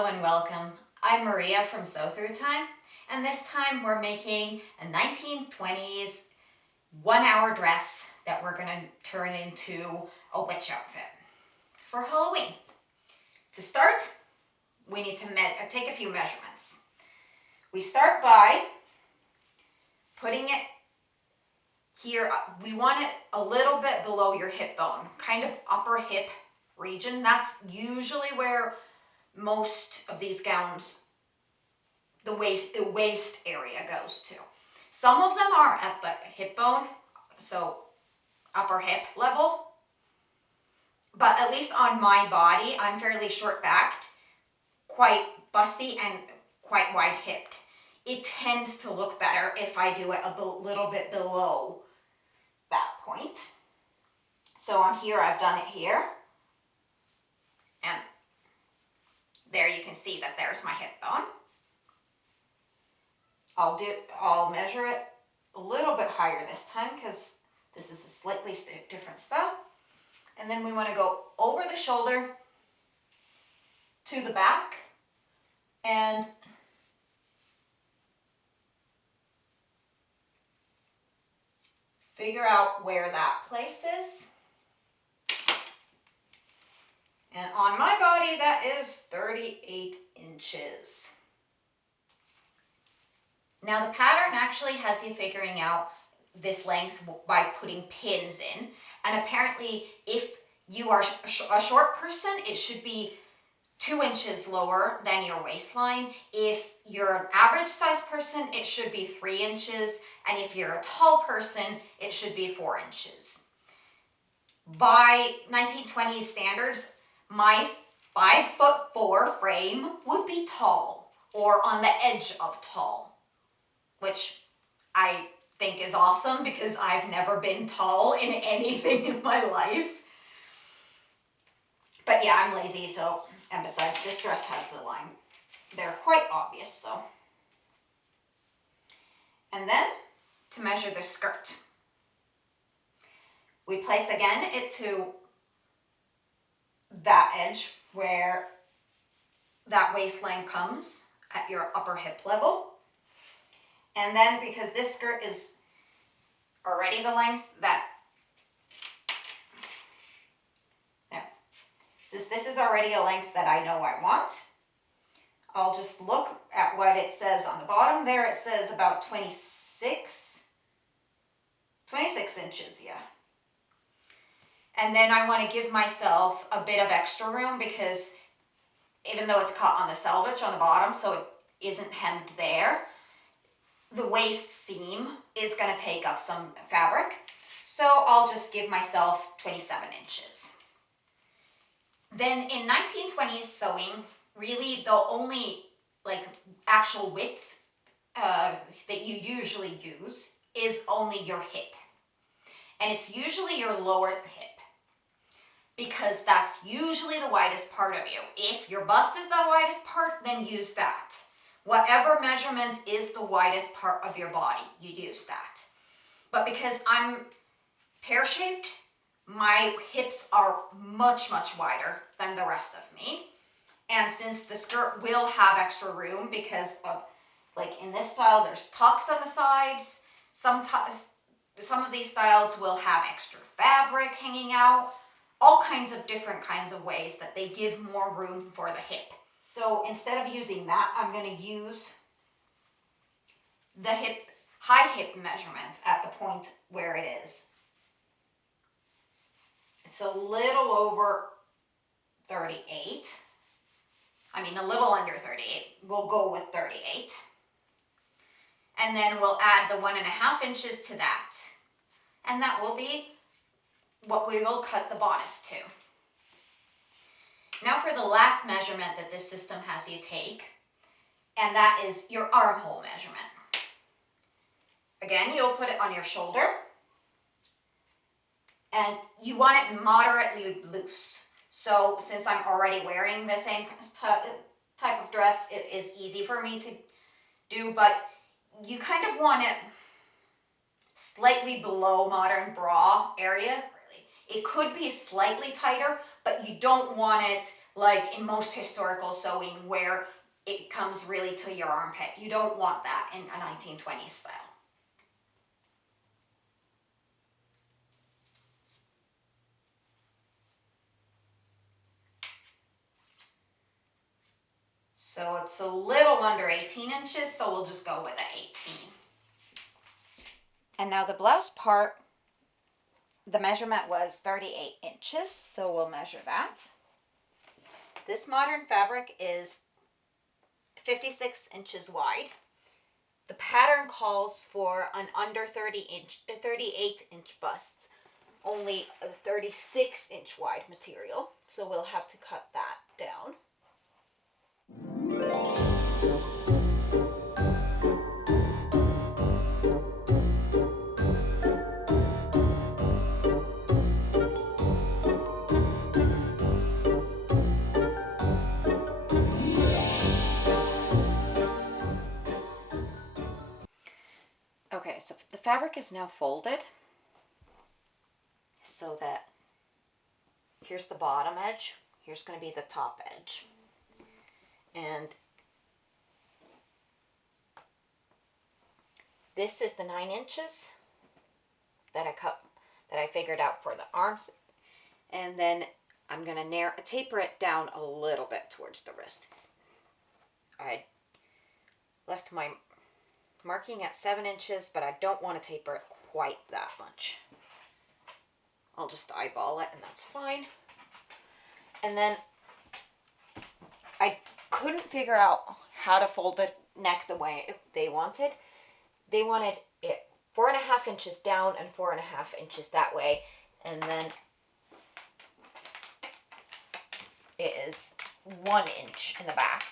Hello and welcome. I'm Maria from Sew Through Time, and this time we're making a 1920s 1-hour dress that we're going to turn into a witch outfit for Halloween. To start, we need to take a few measurements. We start by putting it here. We want it a little bit below your hip bone, kind of upper hip region. That's usually where most of these gowns, the waist area goes to. Some of them are at the hip bone, so upper hip level. But at least on my body, I'm fairly short backed, quite busty, and quite wide hipped. It tends to look better if I do it a little bit below that point. So on here, I've done it here. And there you can see that there's my hip bone. I'll measure it a little bit higher this time because this is a slightly different style. And then we want to go over the shoulder to the back and figure out where that place is. And on my body, that is 38 inches. Now the pattern actually has you figuring out this length by putting pins in. And apparently, if you are a short person, it should be 2 inches lower than your waistline. If you're an average size person, it should be 3 inches. And if you're a tall person, it should be 4 inches. By 1920s standards, my 5'4" frame would be tall or on the edge of tall, which I think is awesome because I've never been tall in anything in my life. But yeah, I'm lazy, so, and besides, this dress has the line. They're quite obvious, so. And then to measure the skirt, we place again it to that edge where that waistline comes at your upper hip level. And then because this skirt is already the length that, now, since this is already a length that I know I want, I'll just look at what it says on the bottom there. It says about 26 inches, yeah. And then I want to give myself a bit of extra room because even though it's cut on the selvage on the bottom, so it isn't hemmed there, the waist seam is going to take up some fabric. So I'll just give myself 27 inches. Then in 1920s sewing, really the only actual width that you usually use is only your hip. And it's usually your lower hip, because that's usually the widest part of you. If your bust is the widest part, then use that. Whatever measurement is the widest part of your body, you use that. But because I'm pear-shaped, my hips are much, much wider than the rest of me. And since the skirt will have extra room because of, like in this style, there's tucks on the sides. Some of these styles will have extra fabric hanging out. All kinds of different kinds of ways that they give more room for the hip. So instead of using that, I'm going to use the high hip measurement at the point where it is. It's a little over 38. I mean, a little under 38. We'll go with 38. And then we'll add the 1.5 inches to that. And that will be what we will cut the bodice to. Now for the last measurement that this system has you take, and that is your armhole measurement. Again, you'll put it on your shoulder, and you want it moderately loose. So since I'm already wearing the same type of dress, it is easy for me to do, but you kind of want it slightly below modern bra area. It could be slightly tighter, but you don't want it like in most historical sewing where it comes really to your armpit. You don't want that in a 1920s style. So it's a little under 18 inches, so we'll just go with an 18. And now the blouse part, the measurement was 38 inches, so we'll measure that. This modern fabric is 56 inches wide. The pattern calls for an under 38 inch bust, only a 36 inch wide material, so we'll have to cut that down. Okay, so the fabric is now folded so that here's the bottom edge, here's going to be the top edge. And this is the 9 inches that I figured out for the arms. And then I'm going to taper it down a little bit towards the wrist. I left my marking at 7 inches, but I don't want to taper it quite that much. I'll just eyeball it and that's fine. And then I couldn't figure out how to fold the neck the way they wanted. They wanted it 4.5 inches down and 4.5 inches that way, and then it is 1 inch in the back.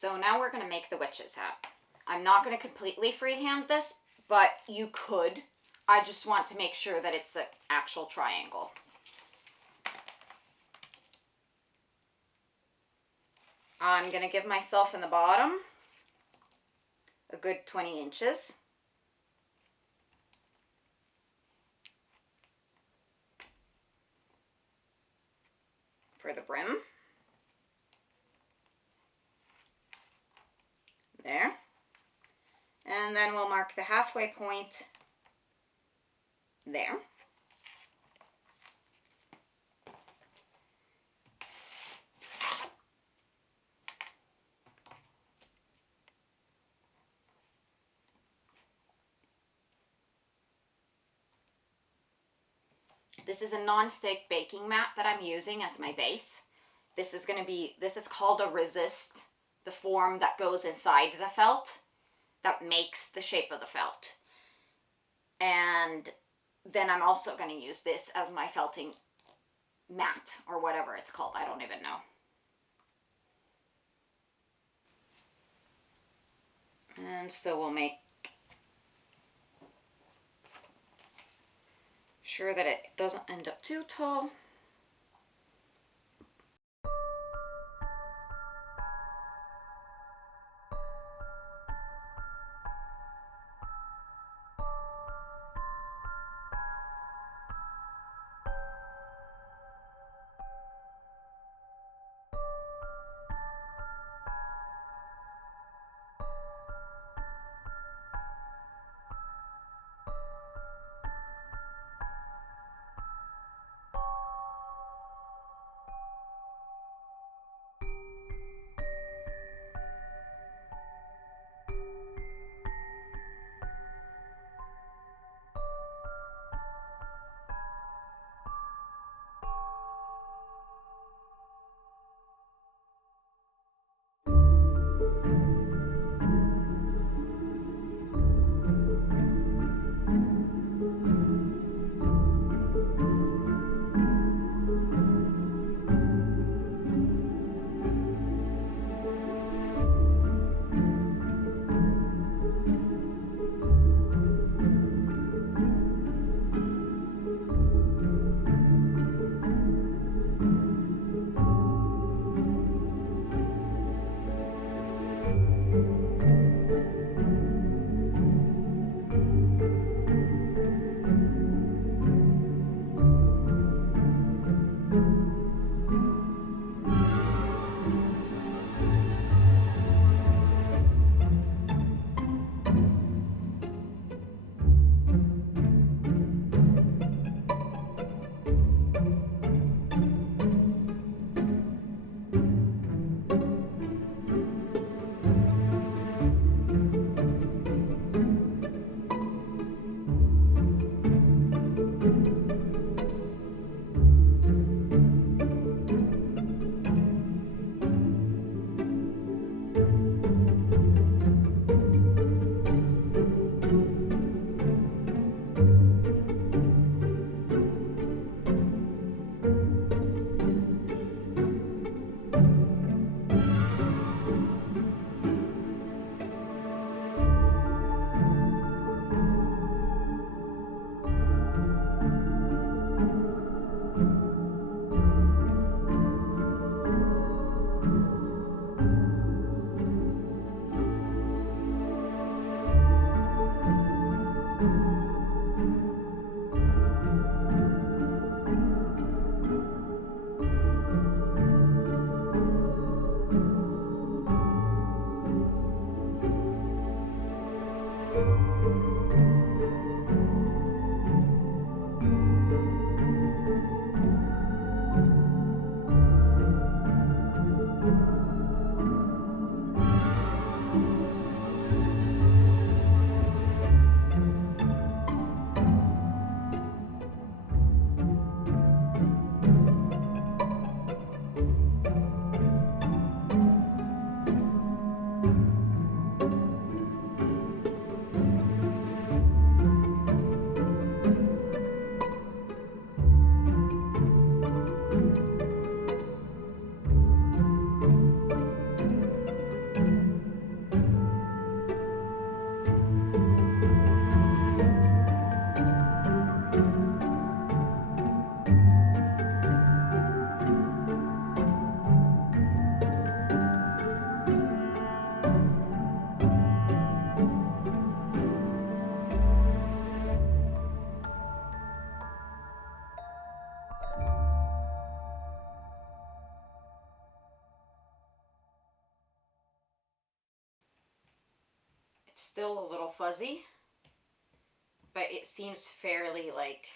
So now we're going to make the witch's hat. I'm not going to completely freehand this, but you could. I just want to make sure that it's an actual triangle. I'm going to give myself in the bottom a good 20 inches. For the brim. There. And then we'll mark the halfway point there. This is a non-stick baking mat that I'm using as my base. This is called a resist, the form that goes inside the felt that makes the shape of the felt. And then I'm also going to use this as my felting mat or whatever it's called. I don't even know. And so we'll make sure that it doesn't end up too tall. still a little fuzzy, but it seems fairly like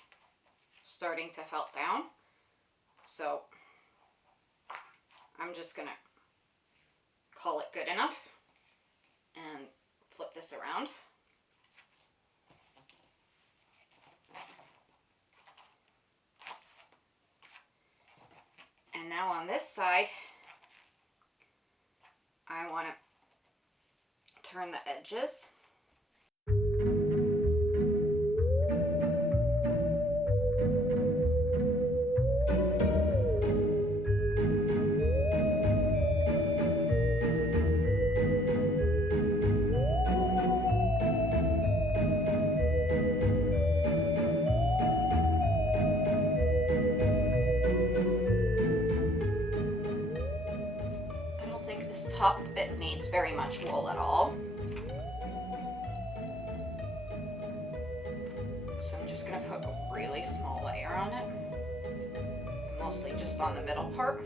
starting to felt down. So I'm just gonna call it good enough and flip this around. And now on this side, I want to turn the edges. This top bit needs very much wool at all. So I'm just going to put a really small layer on it, mostly just on the middle part.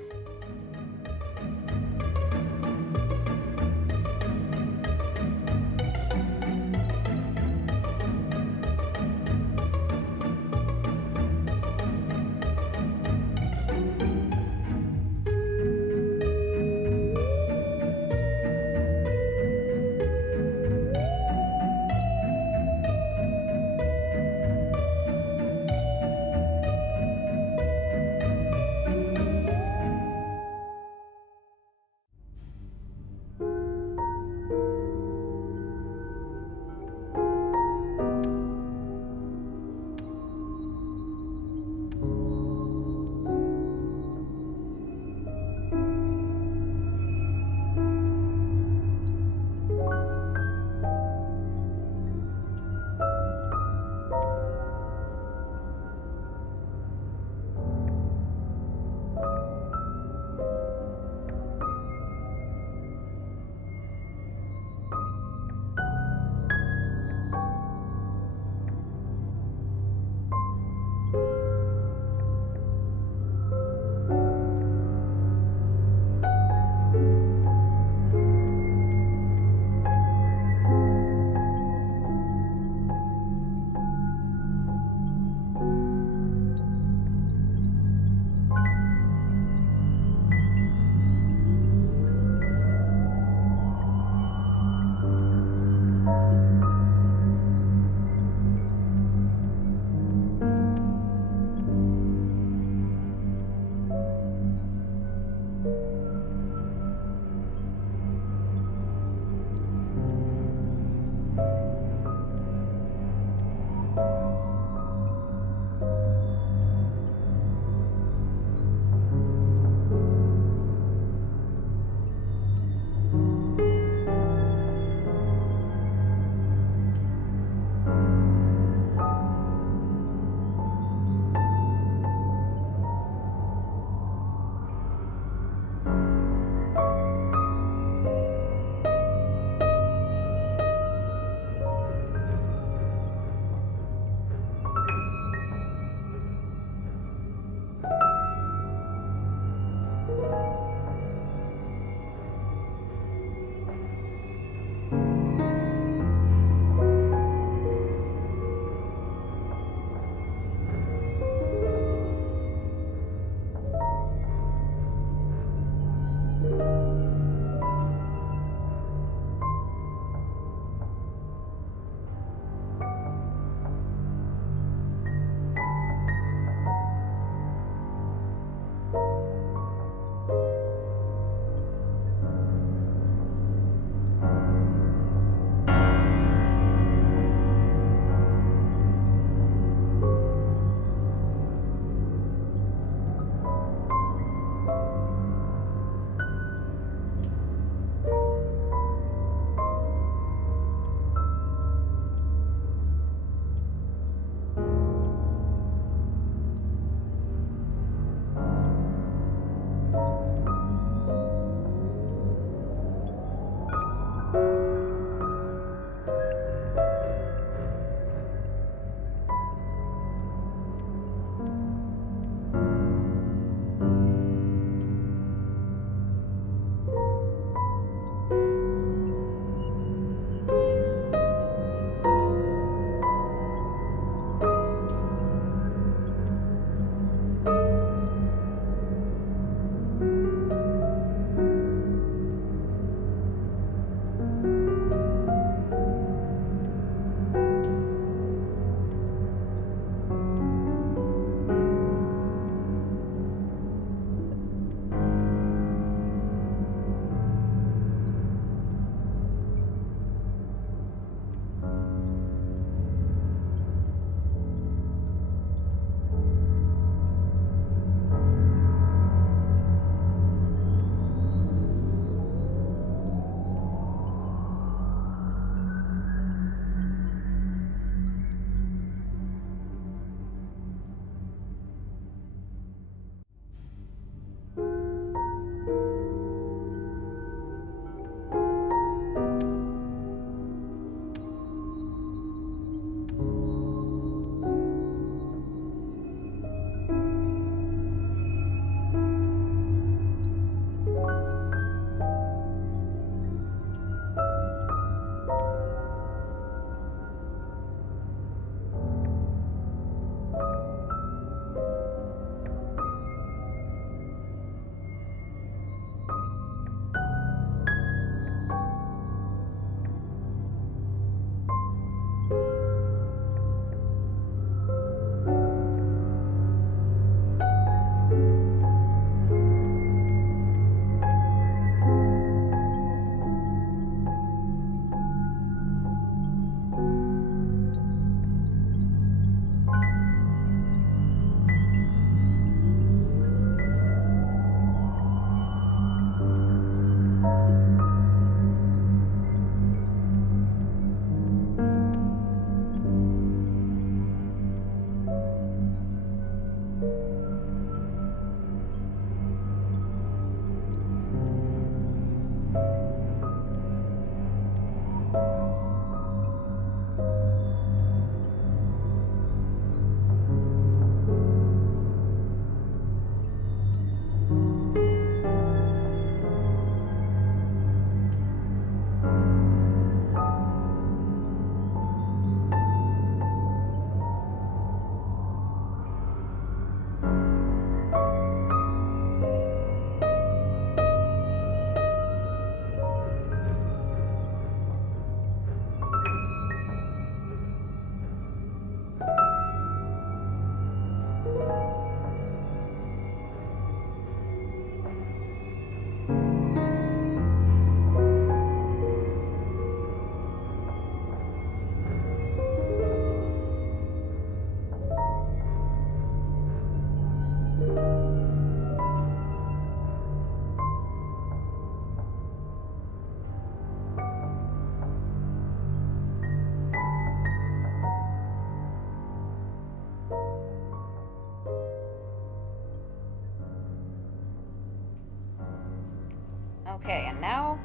Okay, and now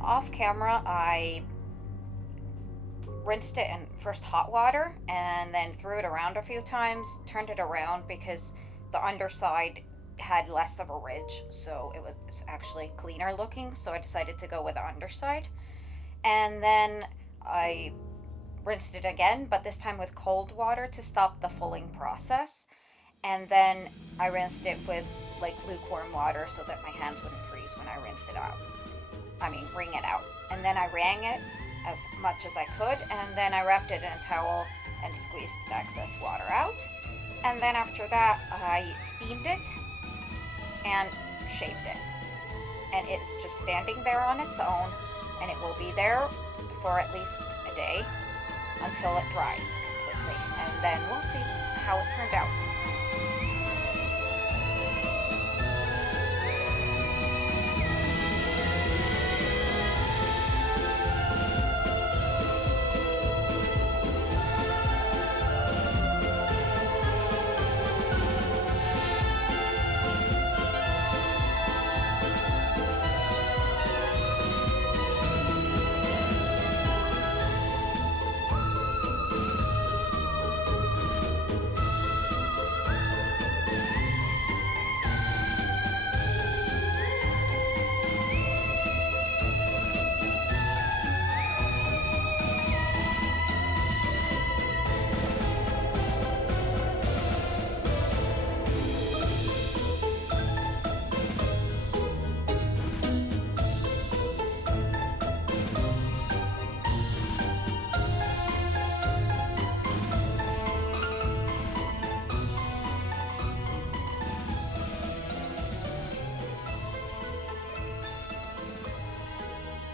off camera I rinsed it in first hot water and then threw it around a few times, turned it around because the underside had less of a ridge, so it was actually cleaner looking, so I decided to go with the underside. And then I rinsed it again, but this time with cold water to stop the fulling process. And then I rinsed it with like lukewarm water so that my hands wouldn't freeze when I rinsed it out. Wring it out. And then I wrang it as much as I could, and then I wrapped it in a towel and squeezed the excess water out. And then after that, I steamed it and shaved it. And it's just standing there on its own, and it will be there for at least a day until it dries completely. And then we'll see how it turned out.